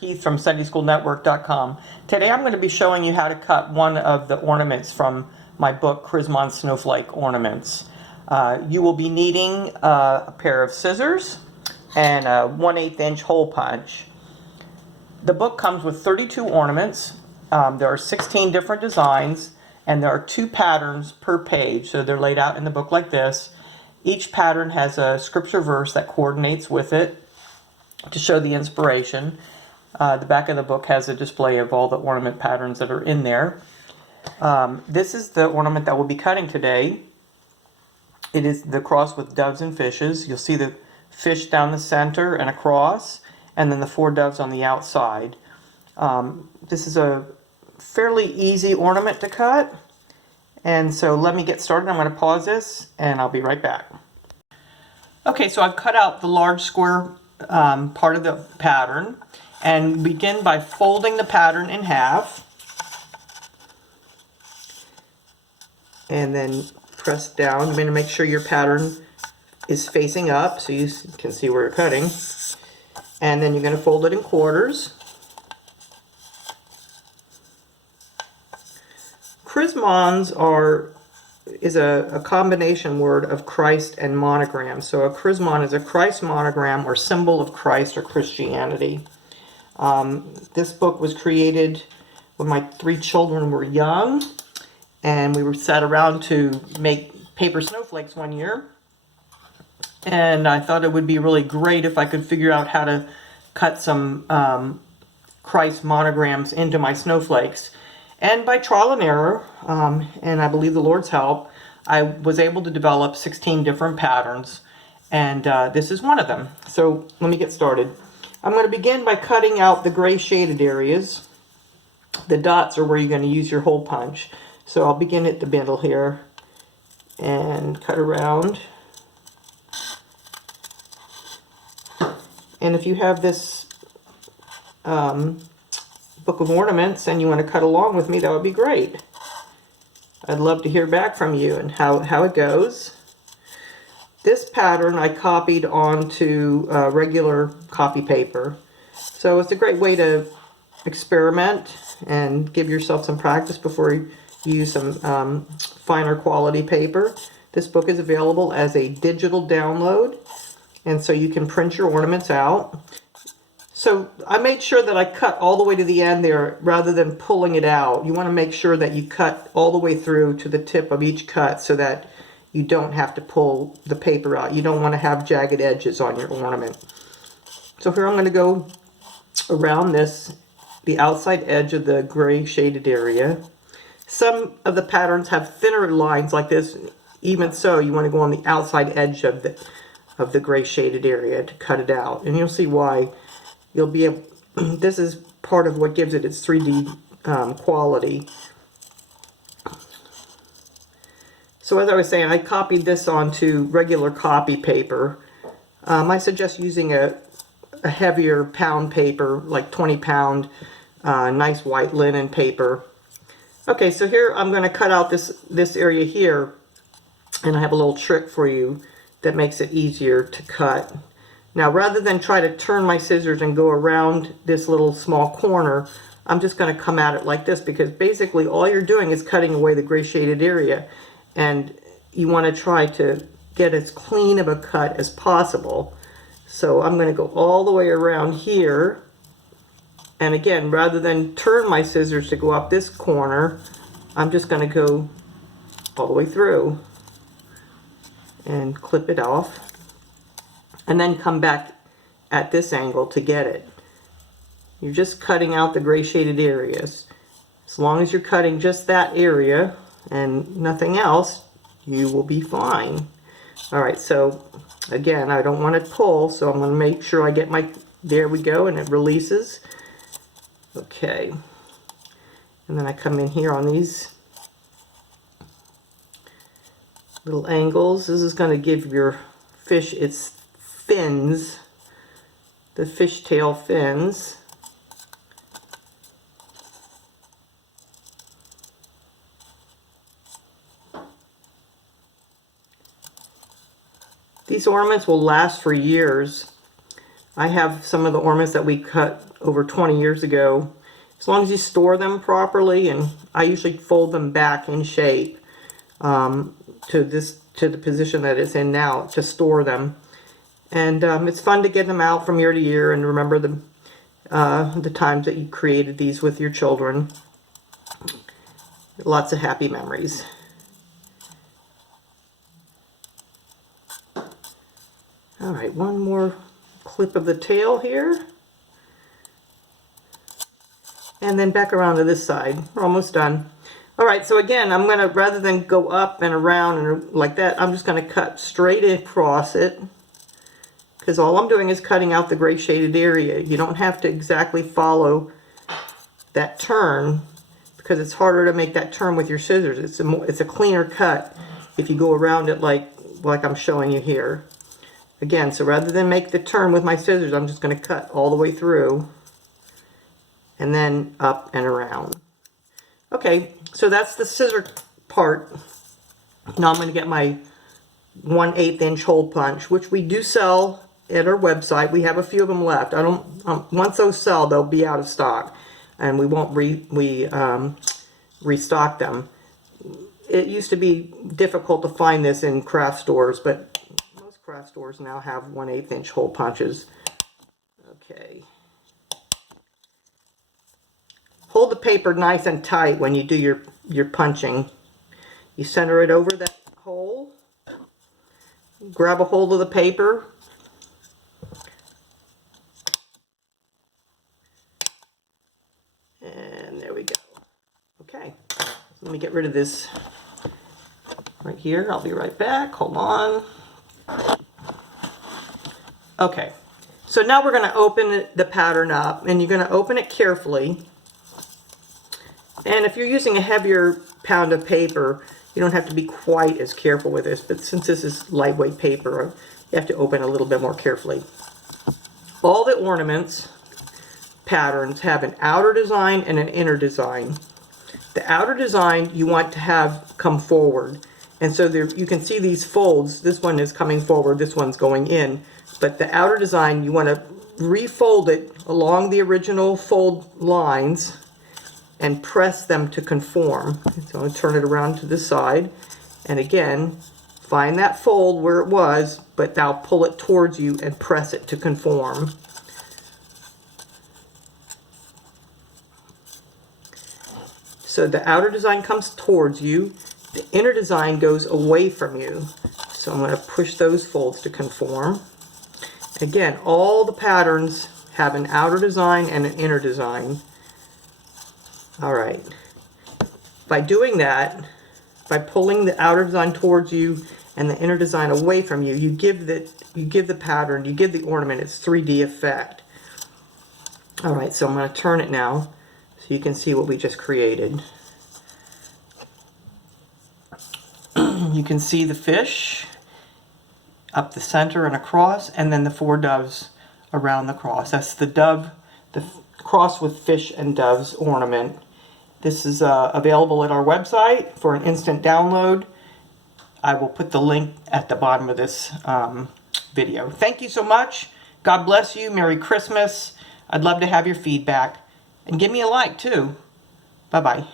Keith from SundaySchoolNetwork.com. Today I'm going to be showing you how to cut one of the ornaments from my book, Chrismon Snowflake Ornaments. You will be needing a pair of scissors and a 1/8 inch hole punch. The book comes with 32 ornaments. There are 16 different designs, and there are 2 patterns per page, so they're laid out in the book like this. Each pattern has a scripture verse that coordinates with it to show the inspiration. The back of the book has a display of all the ornament patterns that are in there. This is the ornament that we'll be cutting today. It is the cross with doves and fishes. You'll see the fish down the center and a cross, and then the 4 doves on the outside. This is a fairly easy ornament to cut, and so let me get started. I'm going to pause this and I'll be right back. Okay, so I've cut out the large square part of the pattern, and begin by folding the pattern in half and then press down. You're going to make sure your pattern is facing up so you can see where you're cutting, and then you're going to fold it in quarters. Chrismons is a combination word of Christ and monogram. So a Chrismon is a Christ monogram or symbol of Christ or Christianity. This book was created when my 3 children were young, and we were sat around to make paper snowflakes one year. And I thought it would be really great if I could figure out how to cut some Christ monograms into my snowflakes. And by trial and error, and I believe the Lord's help, I was able to develop 16 different patterns, and this is one of them. So let me get started. I'm going to begin by cutting out the gray shaded areas. The dots are where you're going to use your hole punch. So I'll begin at the middle here and cut around. And if you have this book of ornaments and you want to cut along with me, that would be great. I'd love to hear back from you and how it goes. This pattern I copied onto regular copy paper, so it's a great way to experiment and give yourself some practice before you use some finer quality paper. This book is available as a digital download, and so you can print your ornaments out. So I made sure that I cut all the way to the end there rather than pulling it out. You want to make sure that you cut all the way through to the tip of each cut so that you don't have to pull the paper out. You don't want to have jagged edges on your ornament. So here I'm going to go around the outside edge of the gray shaded area. Some of the patterns have thinner lines like this. Even so, you want to go on the outside edge of the gray shaded area to cut it out. And you'll see why. You'll be able, this is part of what gives it its 3D quality. So as I was saying, I copied this onto regular copy paper. I suggest using a heavier pound paper, like 20-pound, nice white linen paper. Okay, so here I'm going to cut out this area here, and I have a little trick for you that makes it easier to cut. Now, rather than try to turn my scissors and go around this little small corner, I'm just going to come at it like this, because basically all you're doing is cutting away the gray shaded area, and you want to try to get as clean of a cut as possible. So I'm going to go all the way around here, and again, rather than turn my scissors to go up this corner, I'm just going to go all the way through and clip it off, and then come back at this angle to get it. You're just cutting out the gray shaded areas. As long as you're cutting just that area and nothing else, you will be fine. Alright, so again, I don't want it to pull, so I'm going to make sure I get there we go, and it releases. Okay. And then I come in here on these little angles. This is going to give your fish its fins, the fishtail fins. These ornaments will last for years. I have some of the ornaments that we cut over 20 years ago. As long as you store them properly, and I usually fold them back in shape to the position that it's in now to store them. And it's fun to get them out from year to year and remember the times that you created these with your children. Lots of happy memories. All right, one more clip of the tail here. And then back around to this side. We're almost done. All right, so again, I'm gonna, rather than go up and around and like that, I'm just gonna cut straight across it, because all I'm doing is cutting out the gray shaded area. You don't have to exactly follow that turn, because it's harder to make that turn with your scissors. It's a cleaner cut if you go around it like I'm showing you here. Again, so rather than make the turn with my scissors, I'm just going to cut all the way through and then up and around. Okay, so that's the scissor part. Now I'm going to get my 1/8 inch hole punch, which we do sell at our website. We have a few of them left. I don't once those sell, they'll be out of stock, and we won't restock them. It used to be difficult to find this in craft stores, but most craft stores now have 1/8 inch hole punches. Okay. Hold the paper nice and tight when you do your punching. You center it over that hole. Grab a hold of the paper. And there we go. Okay. Let me get rid of this right here. I'll be right back. Hold on. Okay. So now we're going to open the pattern up, and you're going to open it carefully. And if you're using a heavier pound of paper, you don't have to be quite as careful with this, but since this is lightweight paper, you have to open a little bit more carefully. All the ornaments patterns have an outer design and an inner design. The outer design you want to have come forward, and so there you can see these folds. This one is coming forward, this one's going in, but the outer design you want to refold it along the original fold lines and press them to conform. So I'm going to turn it around to the side, and again find that fold where it was, but now pull it towards you and press it to conform. So the outer design comes towards you, the inner design goes away from you. So I'm going to push those folds to conform. Again, all the patterns have an outer design and an inner design. All right. By doing that, by pulling the outer design towards you and the inner design away from you, you give the pattern, you give the ornament its 3D effect. All right, so I'm going to turn it now so you can see what we just created. You can see the fish up the center and across, and then the 4 doves around the cross. That's the dove, the cross with fish and doves ornament. This is available at our website for an instant download. I will put the link at the bottom of this video. Thank you so much. God bless you. Merry Christmas. I'd love to have your feedback. And give me a like too. Bye-bye.